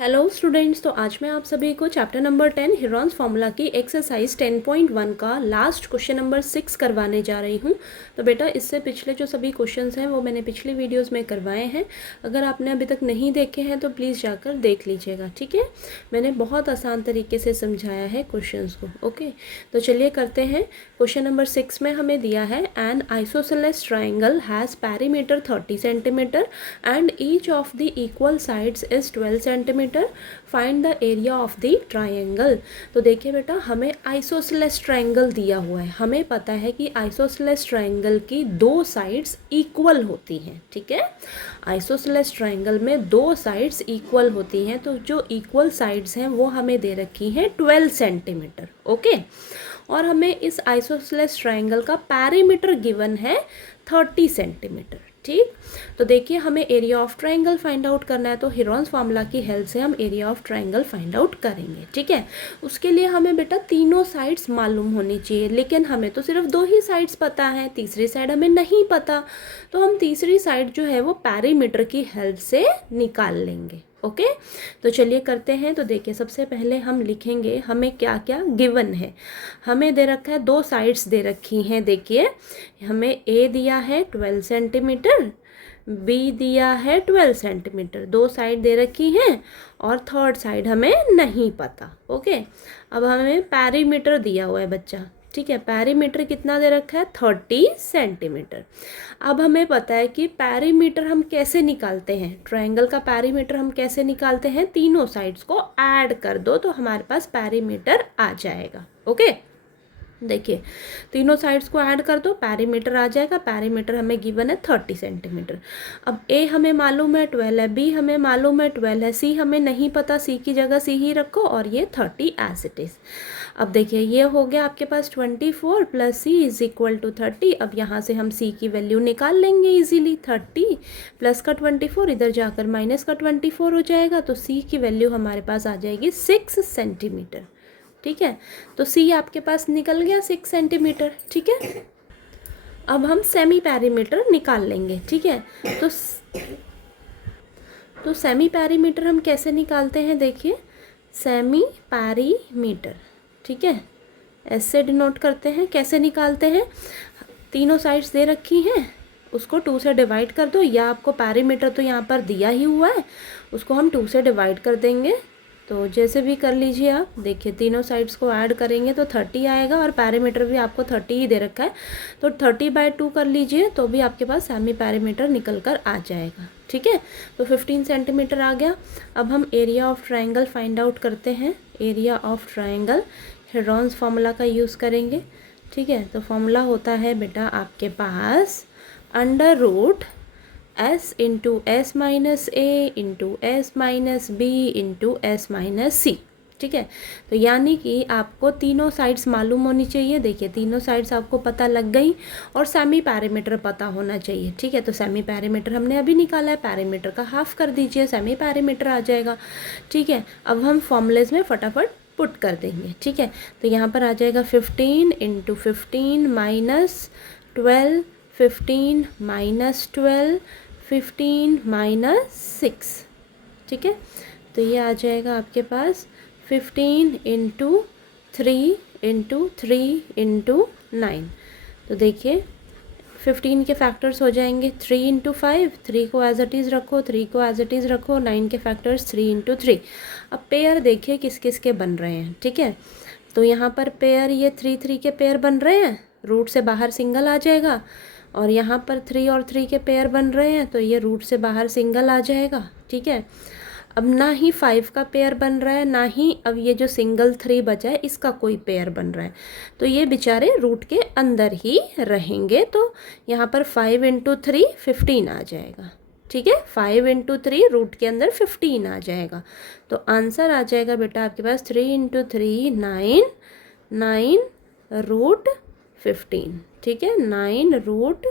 Hello students, तो आज मैं आप सभी को चैप्टर नंबर 10 हीरोन्स फार्मूला की एक्सरसाइज 10.1 का लास्ट क्वेश्चन नंबर 6 करवाने जा रही हूँ। तो बेटा इससे पिछले जो सभी क्वेश्चंस हैं वो मैंने पिछली वीडियोस में करवाए हैं। अगर आपने अभी तक नहीं देखे हैं तो प्लीज़ जाकर देख लीजिएगा, ठीक है। मैंने बहुत आसान तरीके से समझाया है क्वेश्चंस को। ओके, तो चलिए करते हैं। क्वेश्चन नंबर 6 में हमें दिया है N isosceles triangle has perimeter 30 centimetre and each of the equal sides is 12 centimetre. Find the area of the triangle. तो देखिए बेटा, हमें आइसोसेलेस ट्राइंगल दिया हुआ है। हमें पता है कि आइसोसेलेस ट्राइंगल की दो साइड्स इक्वल होती हैं, ठीक है। आइसोसेलेस ट्राइंगल में दो साइड्स इक्वल होती हैं, तो जो इक्वल साइड्स हैं वो हमें दे रखी हैं 12 सेंटीमीटर। ओके, और हमें इस आइसोसेलेस ट्राइंगल का पैरीमीटर गिवन है 30 सेंटीमीटर, ठीक। तो देखिए, हमें area of triangle find out करना है, तो हीरोन्स फार्मूला की हेल्प से हम area of triangle find out करेंगे, ठीक है। उसके लिए हमें बेटा तीनों साइड्स मालूम होनी चाहिए, लेकिन हमें तो सिर्फ दो ही साइड्स पता है, तीसरी साइड हमें नहीं पता। तो हम तीसरी साइड जो है वो पैरीमीटर की हेल्प से निकाल लेंगे। ओके, तो चलिए करते हैं। तो देखिए, सबसे पहले हम लिखेंगे हमें क्या क्या गिवन है। हमें दे रखा है, दो साइड्स दे रखी हैं। देखिए, हमें ए दिया है 12 सेंटीमीटर, बी दिया है 12 सेंटीमीटर, दो साइड दे रखी हैं, और थर्ड साइड हमें नहीं पता। ओके, अब हमें पैरीमीटर दिया हुआ है बच्चा, ठीक है। पैरीमीटर कितना दे रखा है? 30 सेंटीमीटर। अब हमें पता है कि पैरीमीटर हम कैसे निकालते हैं। ट्रायंगल का पैरीमीटर हम कैसे निकालते हैं? तीनों साइड्स को ऐड कर दो तो हमारे पास पैरीमीटर आ जाएगा। ओके, देखिए, तीनों साइड्स को ऐड कर दो, पैरीमीटर आ जाएगा। पैरीमीटर हमें गिवन है 30 सेंटीमीटर। अब ए हमें मालूम है 12 है, बी हमें मालूम है 12 है, सी हमें नहीं पता, सी की जगह सी ही रखो, और ये 30 एज इट इज़। अब देखिए, ये हो गया आपके पास 24 plus C is equal to 30। अब यहाँ से हम सी की वैल्यू निकाल लेंगे इजीली। 30 प्लस का 24 इधर जाकर माइनस का 24 हो जाएगा, तो सी की वैल्यू हमारे पास आ जाएगी 6 सेंटीमीटर, ठीक है। तो सी आपके पास निकल गया 6 सेंटीमीटर, ठीक है। अब हम सेमी पैरीमीटर निकाल लेंगे, ठीक है। तो सेमी पैरीमीटर हम कैसे निकालते हैं? देखिए, सेमी पैरीमीटर, ठीक है, ऐसे डिनोट करते हैं। कैसे निकालते हैं? तीनों साइड्स दे रखी हैं, उसको 2 से डिवाइड कर दो, या आपको पैरीमीटर तो यहाँ पर दिया ही हुआ है, उसको हम 2 से डिवाइड कर देंगे। तो जैसे भी कर लीजिए आप। देखिए, तीनों साइड्स को ऐड करेंगे तो 30 आएगा, और पैरीमीटर भी आपको 30 ही दे रखा है, तो 30/2 कर लीजिए, तो भी आपके पास सेमी पैरीमीटर निकल कर आ जाएगा, ठीक है। तो 15 सेंटीमीटर आ गया। अब हम area of triangle find out करते हैं। Area of triangle Heron's formula का यूज़ करेंगे, ठीक है। तो फार्मूला होता है बेटा आपके पास under root s into s minus a into s minus b into s minus c, ठीक है। तो यानी कि आपको तीनों साइड्स मालूम होनी चाहिए। देखिए, तीनों साइड्स आपको पता लग गई, और सेमी पैरीमीटर पता होना चाहिए, ठीक है। तो सेमी पैरीमीटर हमने अभी निकाला है, पैरीमीटर का हाफ कर दीजिए, सेमी पैरीमीटर आ जाएगा, ठीक है। अब हम फॉर्मूलेज में फटाफट पुट कर देंगे, ठीक है। तो यहाँ पर आ जाएगा 15 इंटू 15 माइनस 12, 15 माइनस 12, 15 माइनस 6, ठीक है। तो ये आ जाएगा आपके पास 15 इंटू 3 इंटू 3 इंटू 9। तो देखिए, 15 के फैक्टर्स हो जाएंगे 3 इंटू 5, 3 को एज इट इज़ रखो, 3 को एज इट इज़ रखो, 9 के फैक्टर्स 3 इंटू 3। अब पेयर देखिए किस किस के बन रहे हैं, ठीक है। तो यहाँ पर पेयर ये 3 3 के पेयर बन रहे हैं, रूट से बाहर सिंगल आ जाएगा, और यहाँ पर 3 और 3 के पेयर बन रहे हैं, तो ये रूट से बाहर सिंगल आ जाएगा, ठीक है। अब ना ही 5 का पेयर बन रहा है, ना ही अब ये जो सिंगल 3 बचा है इसका कोई पेयर बन रहा है, तो ये बेचारे रूट के अंदर ही रहेंगे। तो यहाँ पर 5 इंटू 3 15 आ जाएगा, ठीक है। 5 इंटू 3 रूट के अंदर 15 आ जाएगा। तो आंसर आ जाएगा बेटा आपके पास 3 इंटू 3 9, 9 रूट 15, ठीक है, 9 रूट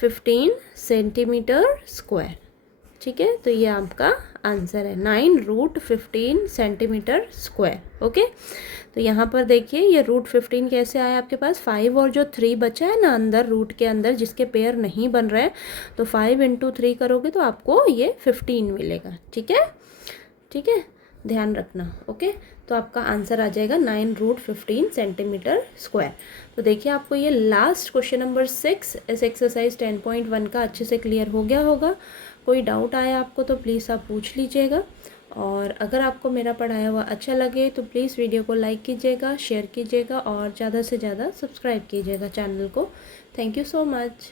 15 सेंटीमीटर स्क्वायर, ठीक है। तो ये आपका आंसर है 9 रूट 15 सेंटीमीटर स्क्वायर। ओके, तो यहाँ पर देखिए ये रूट 15 कैसे आया आपके पास, 5 और जो 3 बचा है ना अंदर रूट के अंदर जिसके पेयर नहीं बन रहे हैं, तो 5 इंटू 3 करोगे तो आपको ये 15 मिलेगा, ठीक है। ठीक है, ध्यान रखना। ओके, तो आपका आंसर आ जाएगा 9√15 सेंटीमीटर स्क्वायर। तो देखिए आपको ये लास्ट क्वेश्चन नंबर 6 इस एक्सरसाइज 10.1 का अच्छे से क्लियर हो गया होगा। कोई डाउट आया आपको तो प्लीज़ आप पूछ लीजिएगा। और अगर आपको मेरा पढ़ाया हुआ अच्छा लगे तो प्लीज़ वीडियो को लाइक कीजिएगा, शेयर कीजिएगा और ज़्यादा से ज़्यादा सब्सक्राइब कीजिएगा चैनल को। Thank you so much.